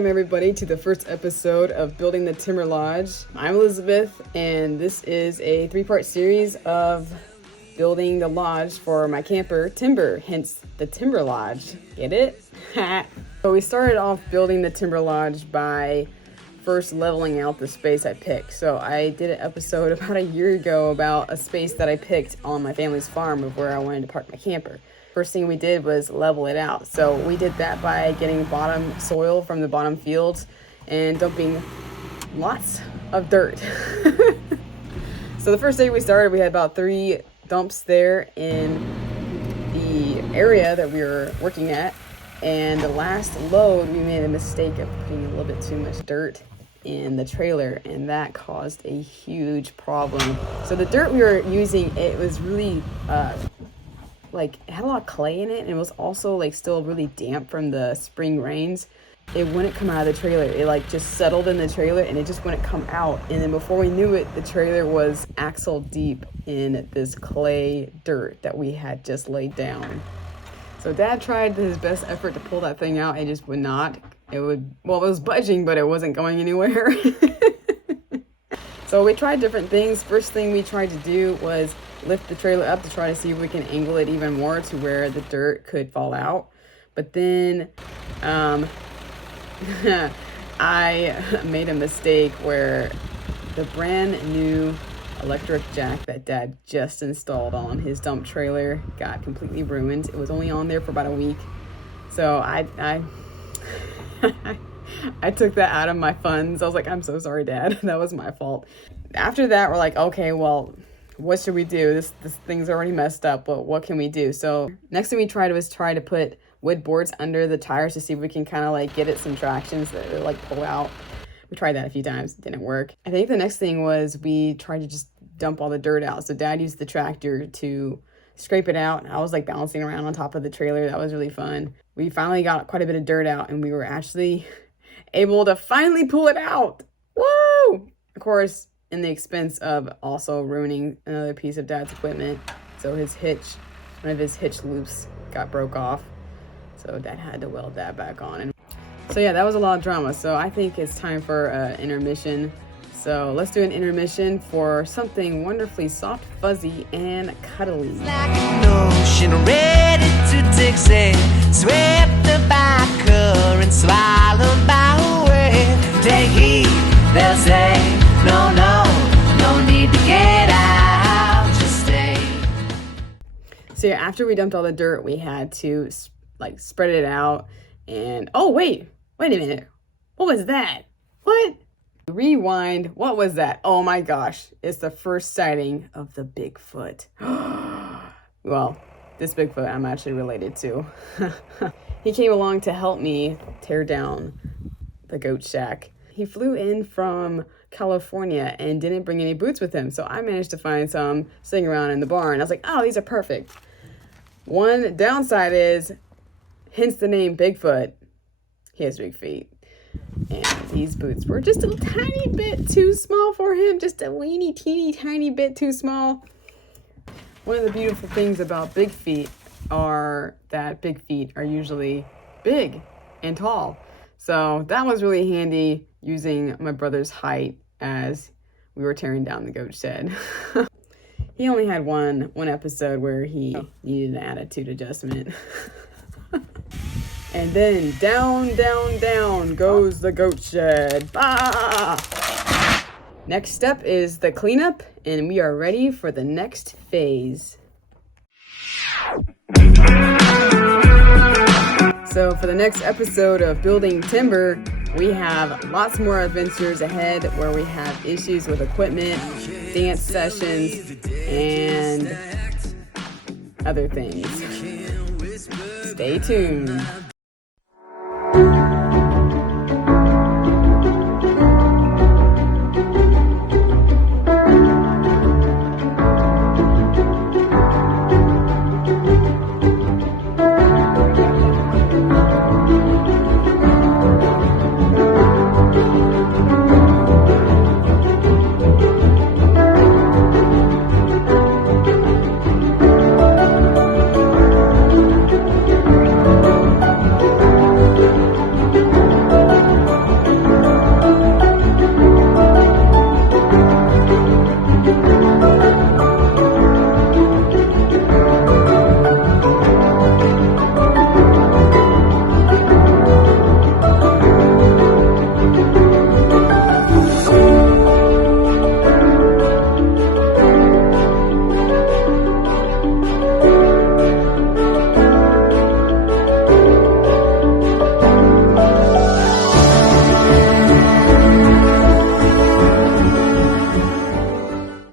Welcome everybody to the first episode of Building the Timber Lodge. I'm Elizabeth, and this is a 3-part series of building the lodge for my camper, Timber, hence the Timber Lodge. Get it? So we started off building the Timber Lodge by first leveling out the space I picked. So I did an episode about a year ago about a space that I picked on my family's farm of where I wanted to park my camper. First thing we did was level it out. So we did that by getting bottom soil from the bottom fields and dumping lots of dirt. So the first day we started, we had about 3 dumps there in the area that we were working at. And the last load, we made a mistake of putting a little bit too much dirt in the trailer, and that caused a huge problem. So the dirt we were using, it was really it had a lot of clay in it, and it was also like still really damp from the spring rains. It wouldn't come out of the trailer. It just settled in the trailer and it just wouldn't come out. And then before we knew it, the trailer was axle deep in this clay dirt that we had just laid down. So Dad tried his best effort to pull that thing out. It just would not. It was budging, but it wasn't going anywhere. So we tried different things. First thing we tried to do was lift the trailer up to try to see if we can angle it even more to where the dirt could fall out. But then I made a mistake where the brand new electric jack that Dad just installed on his dump trailer got completely ruined. It was only on there for about a week. So I took that out of my funds. I was like, I'm so sorry, Dad. That was my fault. After that, we're like, okay, well, what should we do? This thing's already messed up, but what can we do? So next thing we tried was try to put wood boards under the tires to see if we can kind of get it some traction so that it'll pull out. We tried that a few times. It didn't work. I think the next thing was we tried to just dump all the dirt out. So Dad used the tractor to scrape it out. I was bouncing around on top of the trailer. That was really fun. We finally got quite a bit of dirt out, and we were actually able to finally pull it out. Woo! Of course, in the expense of also ruining another piece of Dad's equipment. So one of his hitch loops broke off. So Dad had to weld that back on. And so yeah, that was a lot of drama. So I think it's time for an intermission. So let's do an intermission for something wonderfully soft, fuzzy, and cuddly. Like an ocean ready to take sail, swept by current, swallowed by a wave. Take heed, they'll say, no need to get out, just stay. So yeah, after we dumped all the dirt, we had to spread it out. And oh wait a minute, what was that? What? Rewind. What was that? Oh my gosh, it's the first sighting of the Bigfoot. Well, this Bigfoot I'm actually related to. He came along to help me tear down the goat shack. He flew in from California and didn't bring any boots with him, so I managed to find some sitting around in the barn. I was like, oh, these are perfect. One downside is, hence the name Bigfoot, he has big feet. And these boots were just a tiny bit too small for him, just a weeny, teeny, tiny bit too small. One of the beautiful things about big feet are that big feet are usually big and tall. So that was really handy using my brother's height as we were tearing down the goat shed. He only had one episode where he needed an attitude adjustment. And then down goes the goat shed. Bah! Next step is the cleanup, and we are ready for the next phase. So for the next episode of Building Timber, we have lots more adventures ahead where we have issues with equipment, dance sessions, and other things. Stay tuned.